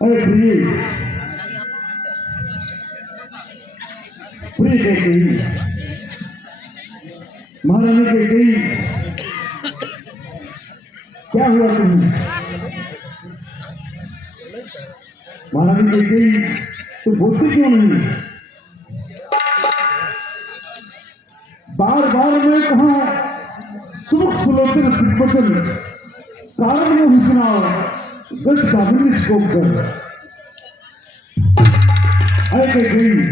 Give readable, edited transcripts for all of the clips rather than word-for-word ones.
अरे प्रिय प्रिय कैकेयी, महारानी कैकेयी, क्या हुआ तुम्हें? महारानी कैकेयी, तुम बोलती क्यों नहीं? बार बार मैं कहा सुमुख सुलोचन दिग्वचन कारण में ही सुनाओ दस काबिल स्कोप कर। अरे कैकेयी,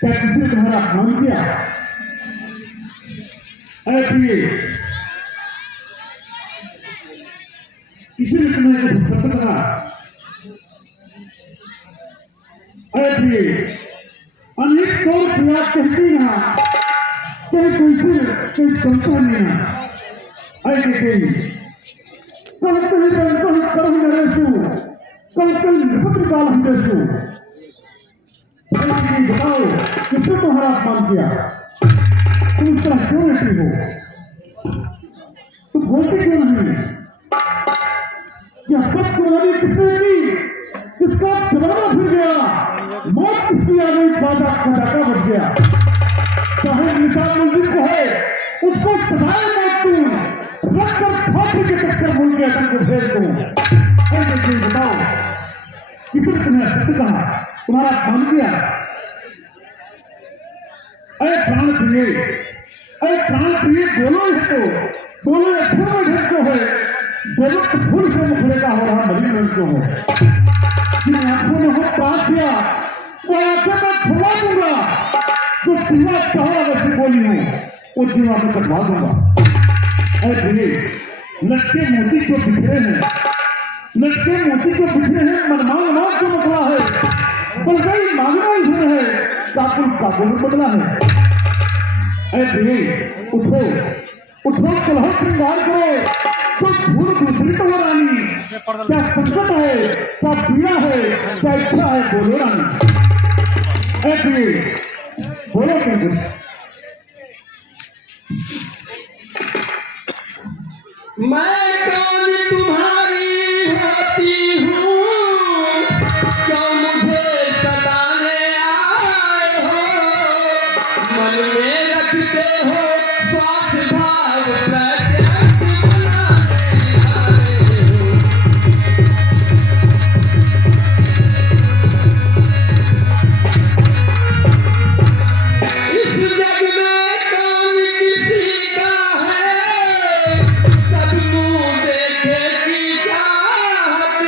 क्या किसी ने तुम्हारा अपमान किया? अरे प्रिय, किसी ने तुम्हें कुछ शब्द कहा? अरे प्रिय, अनेक तौर प्रयास कहती ना कहीं कोई सिर कोई चलता नहीं ना। अरे कैकेयी, कहीं कहीं कहीं करम मेरे सु, कहीं कहीं निपट काल हमने सु। बताओ किसने तुम्हारा अपमान किया? तुम इस तरह क्यों रहती हो? तुम बोलती क्यों नहीं? क्या सब कुर्बानी किसने की? किसका जमाना फिर गया? मौत किसकी आ गई? बाजा कटाका बच गया। चाहे निशान मंजिल को है उसको सजाए मौत तू रख कर फांसी के चक्कर बोल के अटल को भेज दो। बताओ किसने तुम्हें सत्य कहा? तुम्हारा अपमान किया? अरे प्राण प्रिय, अरे प्राण प्रिय, बोलो इसको, बोलो फूल में ढको है, बोलो तो फूल से मुखड़े का हो रहा मरी में क्यों हो? जिन आंखों में हो पास किया वो आंखें मैं खुला दूंगा। जो जीवा चाहा वैसे बोली हूँ वो जीवा में कटवा दूंगा। अरे प्रिय, लटके मोती जो बिखरे हैं, लटके मोती जो बिखरे हैं, मनमान मार जो मसला है बल्कि मांगना ही है, काकुल काकुल बदला है। अरे प्रिय, उठो उठो, सलह श्रृंगार करो, तो भूल दूसरी तो रानी। क्या संकट है, क्या पीड़ा है, क्या इच्छा है, बोलो रानी। अरे प्रिय, बोलो क्या कुछ? मैं कौन तुम्हारी होती हूँ, क्यों मुझे सताने आए हो? मन में रखते हो स्वार्थ भाव, प्रत्यक्ष बनाने आए हो। इस जग में कौन किसी का है, सब मुंह देखे की चाहत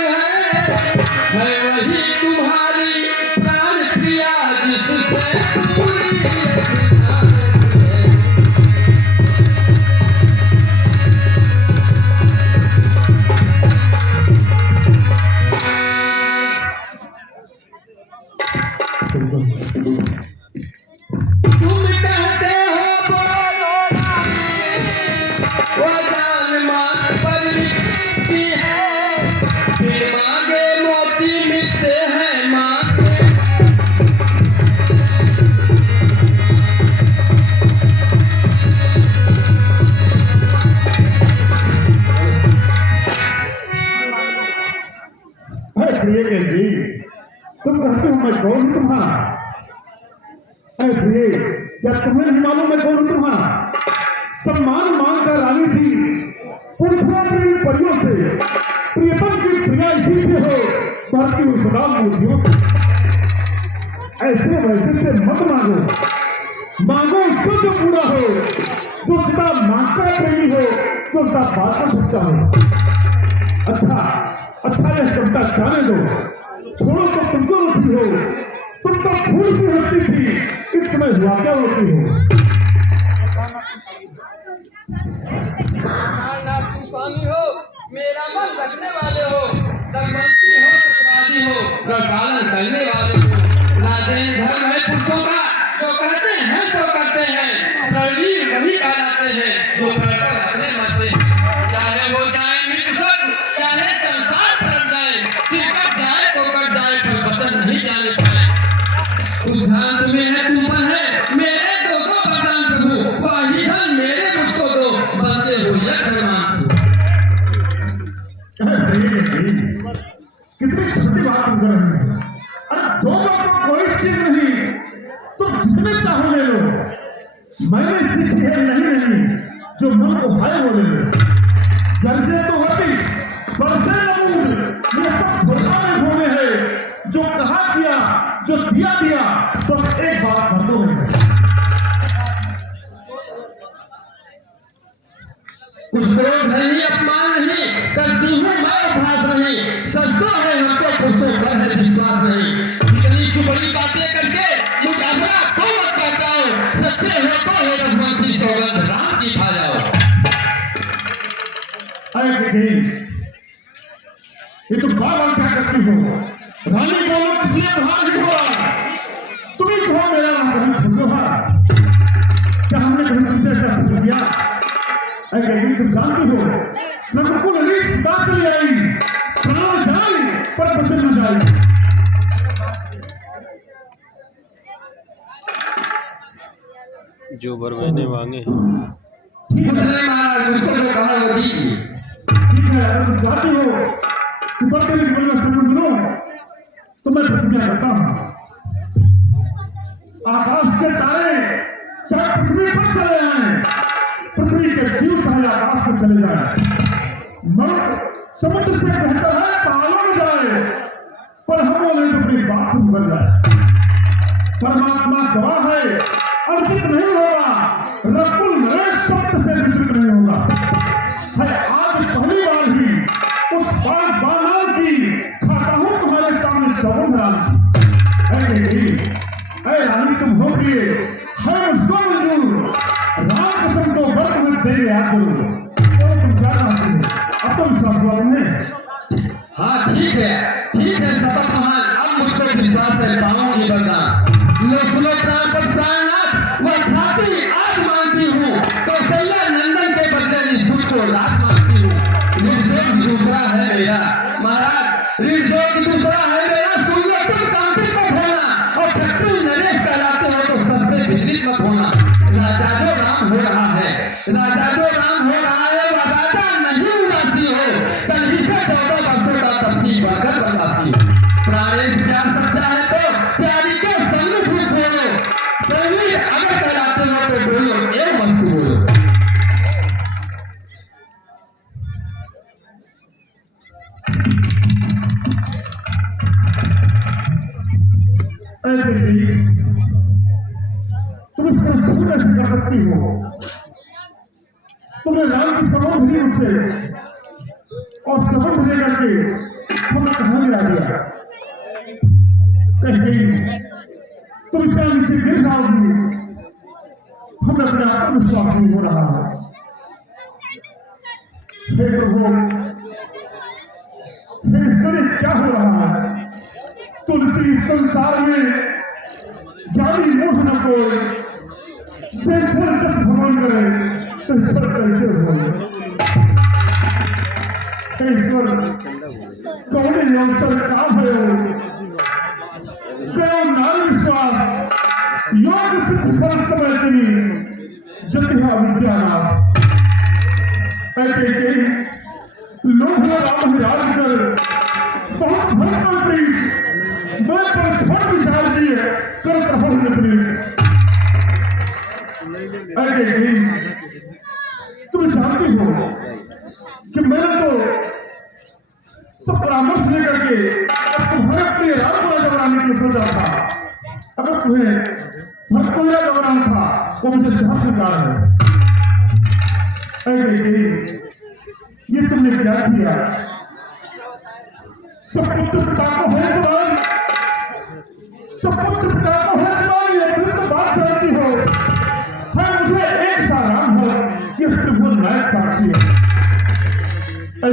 है वही तुम्हारी प्राण प्रिया जिससे पूरी अभिलाष है। तुम कहते हो बोलो रानी, वो जान मांग पर लिखती है, फिर मांगे मोती मिलते हैं मांगे। अरे प्रिय कैकेयी, तुम कहते हो मैं कौन हूं तुम्हारा? अरे प्रिय, क्या तुम्हें नहीं मालूम मैं कौन हूं तुम्हारा? सम्मान मांगकर रानी थी, पूछो अपनी परियों से, प्रियतम की प्रिया इसी से हो, बढ़ती हुई सदा मूर्तियों से। ऐसे वैसे से मत मांगो, मांगो उससे जो पूरा हो, जो सदा मांगता प्रेमी हो, जो सदा बात का सच्चा हो। अच्छा यह कविता जाने दो, छोड़ो तो तुम तो रोती हो, तुम तो फूल सी हंसती थी, इस समय हुआ क्या रोती हो? तूफानी हो, मेरा मन रखने वाले हो, दमयंती हो, सतवादी हो, पालन करने वाले हो। राजेन धर्म है पुरुषों का, जो कहते हैं सो करते हैं, प्रवीर वही कहलाते हैं जो पर अपने मरते हैं। चाहे वो जाए मृत सब, चाहे संसार पलट जाए, सिर कट जाए तो कट जाए, पर वचन नहीं जाने पाए। उस धांत में है तुम पर है मेरे दो वरदान प्रभु, वही धन मेरे मुझको दो, बनते हो यह धर्मान। कितने मैंने सीखी है नहीं जो मन को भाई बोले गर्जे तो वती बरसे नमूद ये सब धोखा में घूमे हैं जो कहा किया जो दिया दिया बस एक बात मर्दों में कुछ क्रोध नहीं अपमान नहीं करती हूँ मैं अभ्यास नहीं सच तो है हमको पुरुषों पर है विश्वास नहीं इतनी चुपड़ी बातें करके मुझे अपना को मत बताओ सच्चे हो तो है रघुवंशी सौगंध राम की खा जाओ। अरे ये तो बार क्या करती हो रानी बोलो किसी ने भाग नहीं हुआ तुम्हें कहो मेरा नाम छोड़ो क्या हमने कभी तुमसे ऐसा छूट दिया अरे तुम जानती हो मैं बिल्कुल अलीस बात चली आई प्राण जाए पर बचन न जाए जो बर मैंने मांगे महाराज मुझको जो कहा वो दीजिए। ठीक है अगर तुम चाहती हो कि बड़े जीवन में संबंध लो तो मैं प्रतिज्ञा करता हूँ आकाश के तारे चाहे पृथ्वी पर चले आए पृथ्वी के जीव चाहे आकाश पर चले जाए मर्द समुद्र से बेहतर है पहाड़ों में जाए पर हम बोले तो अपनी बात से मुकर जाए परमात्मा गवाह है अनुचित नहीं होगा रकुल नरेश शब्द से विचलित नहीं होगा है आज पहली बार ही उस बाल बानार की खाता हूं तुम्हारे सामने सौगंध रानी अरे रानी तुम हो प्रिय है मुझको मंजूर राम कसम तो वर्ग में देंगे आज तुम क्या चाहते हो अब तो विश्वास वाले हैं हाँ ठीक है शपथ महान अब मुझको विश्वास है पाऊंगी वरदान लो सुनो प्राण पर प्राणनाथ वह खाती आज मानती हूँ कौशल्या नंदन के बदले निःशुल्क को रात मांगती हूँ निर्जोग दूसरा है मेरा महाराज निर्जोग दूसरा है मेरा सुन लो तुम कांपित मत होना और छत्री नरेश कहलाते हो तो सबसे विचलित मत होना राजा जो राम हो रहा है वह राजा नहीं उदासी हो कल ही से 14 वर्षों का तपसी बढ़कर बनवासी हो प्राणेश प्यार सच्चा है तो प्यारी के सन्मुख में बोलो पहले अगर कहलाते हो तो बोलो एवं मस्त बोलो। तुम इससे छूट ऐसे कर सकती हो तुमने राम की सबूत दी उससे और सबूत लेकर के हमें कहा गिरा दिया कहीं तुम इसका नीचे गिर जाओगी हमें अपने आत्मविश्वास नहीं हो रहा है हे प्रभु हे ईश्वरी क्या हो रहा है तुलसी संसार में जानी मूठ न कोई जैसे जस भगवान करे तो ईश्वर कैसे हो ईश्वर कौन अवसर का भयो गयो नाम विश्वास योग सिद्ध फल समय चली जतिहा विद्यानाथ ऐसे कई लोग राम राज कर बहुत भरपूर प्रीत मैं पर छोड़ विचार दिए कर प्रहर निपरी ऐसे कई तुम जानती हो कि मैंने तो सब परामर्श लेकर के अब तुम्हारे प्रिय राम को जबराने के लिए सोचा था अगर तुम्हें भरत को जबराना था वो मुझे शहर स्वीकार है ये तुमने क्या किया सपुत्र पिता को है सवाल सपुत्र पिता को है सवाल ये फिर तो बात जानती हो है मुझे एक सा राम है कि तुम नायक साक्षी है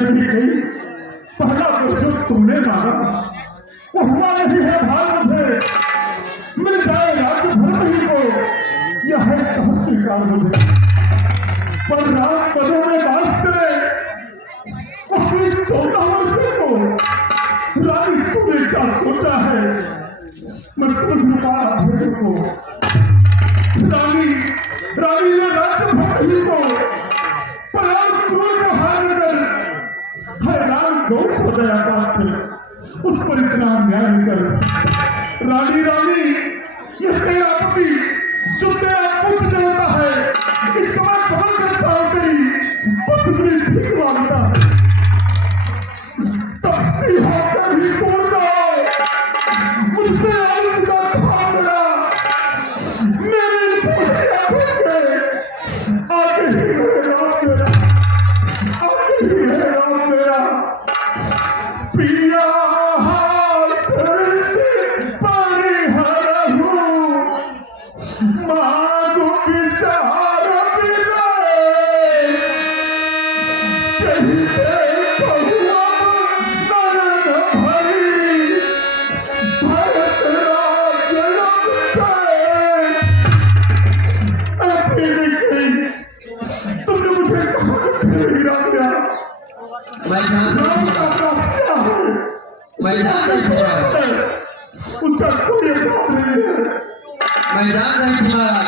पहला तो जो तुमने मांगा वो हुआ नहीं है भाग मुझे मिल जाए राज्य भर ही को यह है सहज स्वीकार मुझे पर रात पदों में वास करे अपनी 14 वर्षों को रानी तुमने क्या सोचा है मैं समझ नहीं पा रहा भेद को रानी ने राज्य भर ही को पर राम क्रोध का हार कर हैरान गौ हो गया बात उस पर इतना न्याय कर रानी ये तेरा पति जो तेरा पुत्र देवता है तुम्हारा बिना चाहिए कहुआ नयन भरी भारत राज से तुमने मुझे कहाँ गिरा दिया। मैं जानता राम हूँ का अपराध क्या है? मैं जानता हूँ उसका कोई अपराध नहीं है। मैं जानता हूँ महाराज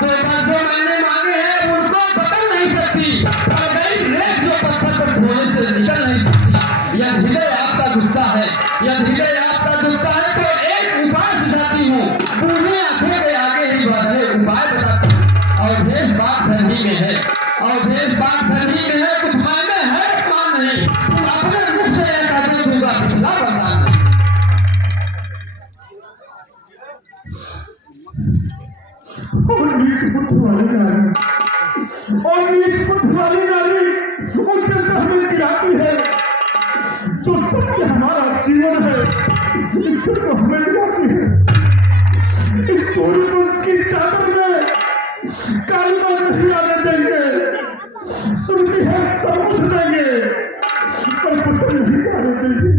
दो बार जो मैंने मांगे हैं उनको बदल नहीं सकती और गई रेत जो पत्थर पर धोने से निकल नहीं सकती। यह हृदय आपका दुखता है तो एक उपाय सुझाती हूँ। बूढ़ी आंखों के आगे ही बढ़ने उपाय बताता हूँ और देश बात धरनी में है कुछ मायने है मान नहीं। तुम अपने मुख से यह कहते दूंगा पिछला वरदान नहीं। और नीच बुद्ध वाली नारी उनसे हमें गिराती है। जो सत्य हमारा जीवन है इससे तो हमें गिराती है। इस सूर्यवंश की चादर में कालिमा नहीं आने देंगे। सुनती है सब कुछ देंगे पर वचन नहीं जाने देंगे।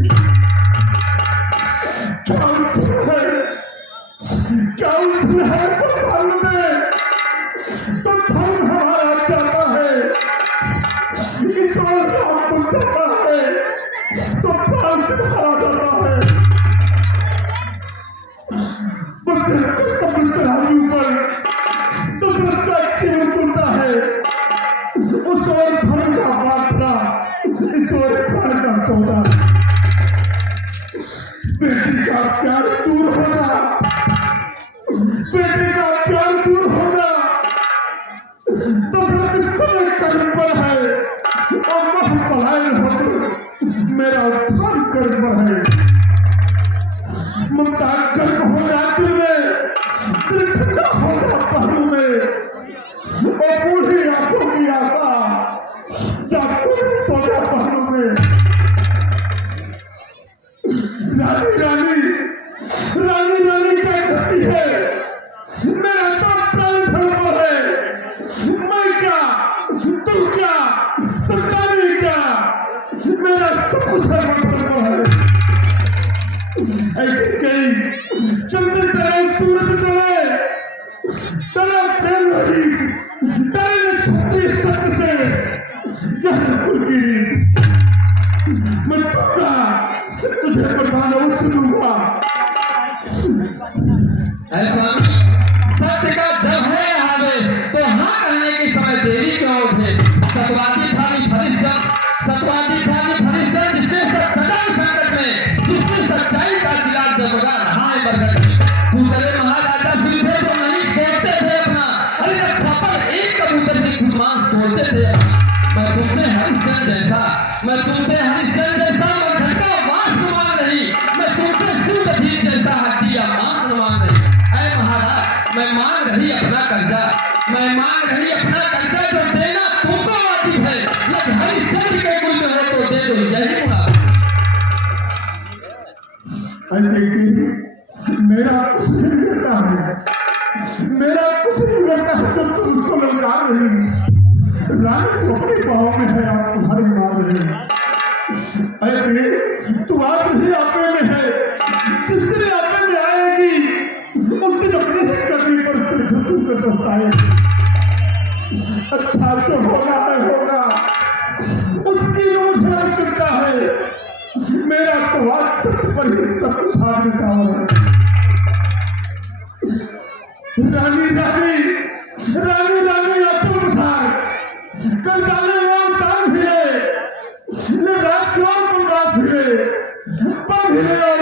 क्या उछल है पताल में तो धर्म हमारा जाता है। ईश्वर राम को जाता है तो प्राण से हरा जाता है। बस कमल तराजू पर दशरथ का जीवन तुलता है। उस और धर्म का बाटला इस और प्राण का सौदा। बेटी का प्यार दूर हो जा, बेटे का प्यार दूर हो जा। दशरथ समय कर्म पर है और मह पलायन होकर मेरा उद्धार कर्म पर है। ममता गर्क हो जा दिल में, दिल ठंडा हो जा पहलू में और बूढ़ी आंखों की आशा जागते हुए सो जा पहलू में। रानी क्या करती है? मेरा तो प्राण धर्म है। मैं क्या, तू क्या, संतानी क्या, मेरा सब कुछ धर्म है। कहीं चंद्र डरे, सूरज डरे, डरे प्रेम रीत, डरे क्षत्रिय शब्द से यह कुल की रीत। मैं दूंगा तुझे प्रधान अवश्य दूंगा। सत्य का जब है यहाँ में तो हाँ कहने के समय देरी क्यों उठे। सतवादी थाली फरिश्चंद जिसने सत्य संकट में, जिसने सच्चाई का चिराग जगमगा रहा है बरगद में। दूसरे महाराजा फिर तो नहीं सोचते थे अपना, अरे रक्षा पर एक कबूतर की खुरमांस तोड़ते थे। मैं तुमसे हरिश्चंद्र जैसा मरघटा मांस मांग नहीं, मैं तुमसे सूरधीर जैसा हड्डियां मांस मांग नहीं। ऐ महाराज मैं मांग रही अपना कर्जा जो देना तुमको वाजिब है। यदि हरिश्चंद्र के कुल में हो तो दे दो, यही मुड़ा। मेरा कुछ नहीं बिगड़ता है जब तुम उसको ललकार रही। रानी तो अपने पाँव में है, आप तुम्हारी मां में है। अरे तू आज ही आपे में है, जिस दिन आपे में आएगी उस दिन अपने ही करनी पर से घुटू कर बसाएगी। अच्छा जो होगा होगा, उसकी मुझे अब चिंता है। मेरा तो आज सत्य पर ही सब कुछ हाथ में चावल है। रानी अचल बसार कर जाने और दान हिले, राज्य और बनवास हिले, पर हिले और